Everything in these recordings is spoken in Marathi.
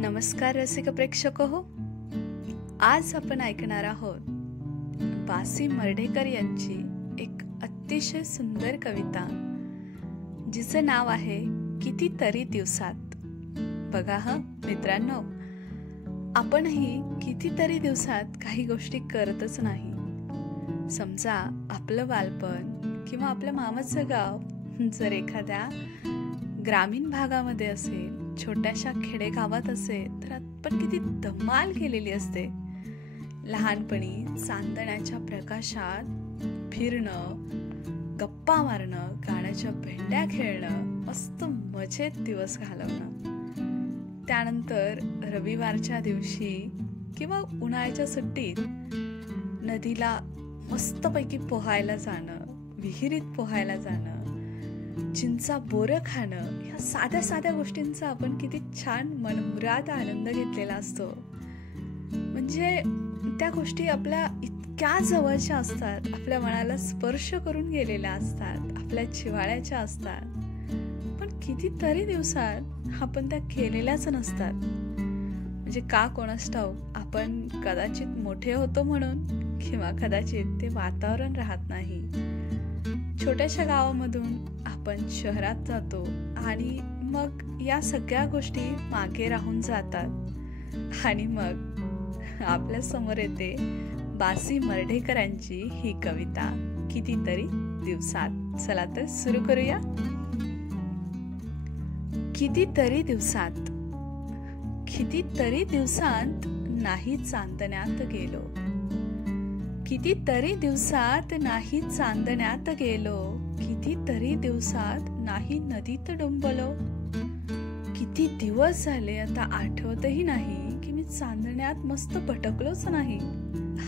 नमस्कार रसिक प्रेक्षक हो. आज आपण ऐकणार आहोत बासी मर्ढेकर यांची एक अतिशय सुंदर कविता, जिचं नाव आहे कितीतरी दिवसात. बघा मित्रांनो, आपणही कितीतरी दिवसात काही गोष्टी करतच नाही. समजा आपलं बालपण किंवा आपल्या मामाचं गाव जर एखाद्या ग्रामीण भागामध्ये असेल, छोट्याशा खेडेगावात असेल, तर आपण किती धमाल केलेली असते. लहानपणी चांदण्याच्या प्रकाशात फिरणं, गप्पा मारणं, गाण्याच्या भेंड्या खेळणं, मस्त मजेत दिवस घालवणं. त्यानंतर रविवारच्या दिवशी किंवा उन्हाळ्याच्या सुट्टीत नदीला मस्तपैकी पोहायला जाणं, विहिरीत पोहायला जाणं, चिंचा बोरं खाणं, या साध्या साध्या गोष्टींचा आपण किती छान मनमुराद आनंद घेतलेला असतो. म्हणजे त्या गोष्टी आपल्या इतक्या जवळच्या असतात, आपल्या मनाला स्पर्श करून गेलेल्या असतात, आपल्या जिव्हाळ्याच्या असतात, पण कितीतरी दिवसात आपण त्या केलेल्याच नसतात. म्हणजे का कोणास ठाऊक, आपण कदाचित मोठे होतो म्हणून, किंवा कदाचित ते वातावरण राहत नाही. छोट्याशा गावामधून आपण शहरात जातो आणि मग या सगळ्या गोष्टी मागे राहून जातात आणि मग आपल्या समोर येते बासी मर्ढेकरांची ही कविता कितीतरी दिवसात. चला तर सुरू करूया. कितीतरी दिवसात. कितीतरी दिवसांत नाही चांदण्यात गेलो, कितीतरी दिवसात नाही चांदण्यात गेलो, कितीतरी दिवसात नाही नदीत डुंबलो. किती दिवस झाले आता आठवतही नाही की मी चांदण्यात मस्त भटकलोच नाही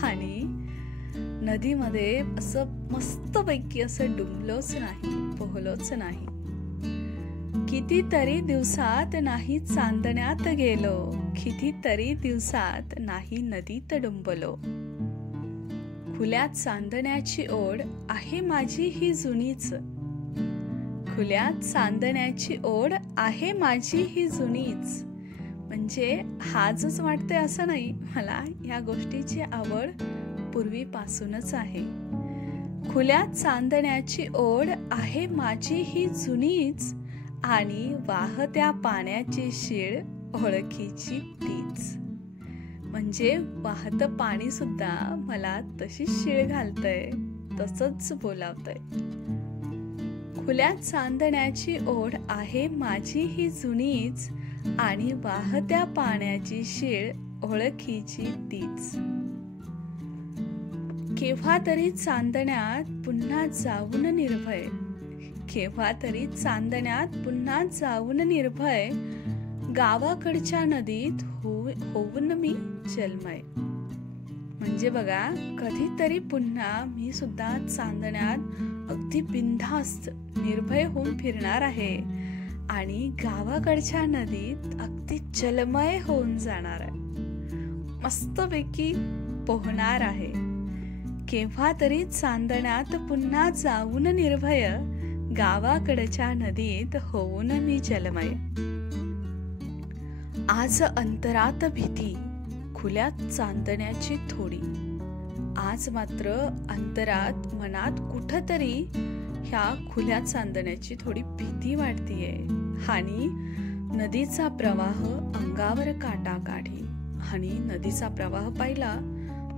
आणि नदीमध्ये असं मस्तपैकी असं डुंबलोच नाही, पोहलोच नाही. कितीतरी दिवसात नाही चांदण्यात गेलो, कितीतरी दिवसात नाही नदीत डुंबलो. खुल्या चांदण्याची ओढ आहे माझी ही जुनीच, खुल्या चांदण्याची ओढ आहे माझी ही जुनीच. म्हणजे आजच वाटते असं नाही, मला या गोष्टीची आवड पूर्वीपासूनच आहे. खुल्या चांदण्याची ओढ आहे माझी ही जुनीच आणि वाहत्या पाण्याची शीळ ओळखीची तीच. म्हणजे वाहतं पाणी सुद्धा मला तशी शीळ घालतंय, तसंच बोलावतंय. खुल्या चांदण्याची ओढ आहे माझी ही जुनीच आणि वाहत्या पाण्याची शीळ ओळखीची तीच. केव्हा तरी चांदण्यात पुन्हा जाऊन निर्भय, केव्हा तरी चांदण्यात पुन्हा जाऊन निर्भय, गावाकडच्या नदीत होऊन मी जलमय. म्हणजे बघा, कधीतरी पुन्हा मी सुद्धा चांदण्यात अगदी बिनधास्त निर्भय होऊन फिरणार आहे आणि गावाकडच्या नदीत अगदी जलमय होऊन जाणार आहे, मस्तपैकी पोहणार आहे. केव्हा तरी चांदण्यात पुन्हा जाऊन निर्भय, गावाकडच्या नदीत होऊन मी जलमय. आज अंतरात भीती, खुल्या चांदण्याची थोडी. आज मात्र अंतरात, मनात कुठतरी ह्या खुल्या चांदण्याची थोडी भीती वाटतीये आणि नदीचा प्रवाह अंगावर काटा काढी. आणि नदीचा प्रवाह पाहिला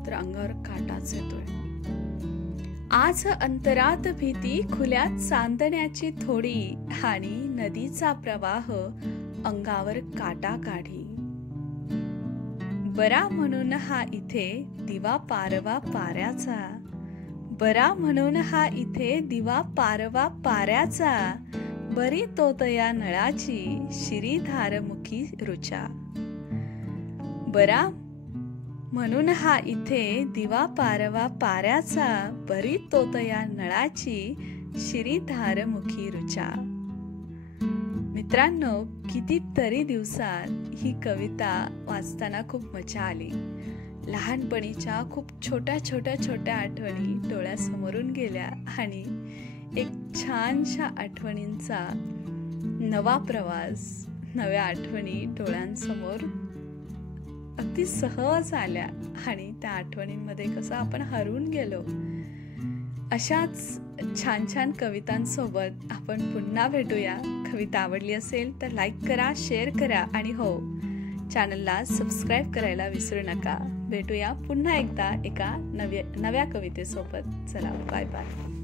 तर अंगावर काटाच येतोय. आज अंतरात भीती, खुल्या चांदण्याची थोडी आणि नदीचा प्रवाह अंगावर काटा काढी. बरा म्हणून हा इथे दिवा पारवा पाऱ्याचा, बरा म्हणून हा इथे दिवा पारवा पाऱ्याचा, बरी तोतया नळाची शिरीधार मुखी रुचा. बरा म्हणून हा इथे दिवा पारवा पाऱ्याचा, बरी तोतया नळाची शिरीधार मुखी रुचा. मित्रांनो, कितीतरी दिवसात ही कविता वाचताना खूप मजा आली. लहानपणीच्या खूप छोट्या छोट्या छोट्या आठवणी डोळ्यासमोरून गेल्या आणि एक छानशा आठवणींचा नवा प्रवास, नव्या आठवणी डोळ्यांसमोर अगदी सहज आल्या आणि त्या आठवणींमध्ये कसं आपण हरवून गेलो. अशाच छान छान कवितांसोबत आपण पुन्हा भेटूया. कविता आवडली असेल तर लाईक करा, शेअर करा आणि हो, चॅनलला सबस्क्राईब करायला विसरू नका. भेटूया पुन्हा एकदा एका नव्या कवितेसोबत. चला, बाय बाय.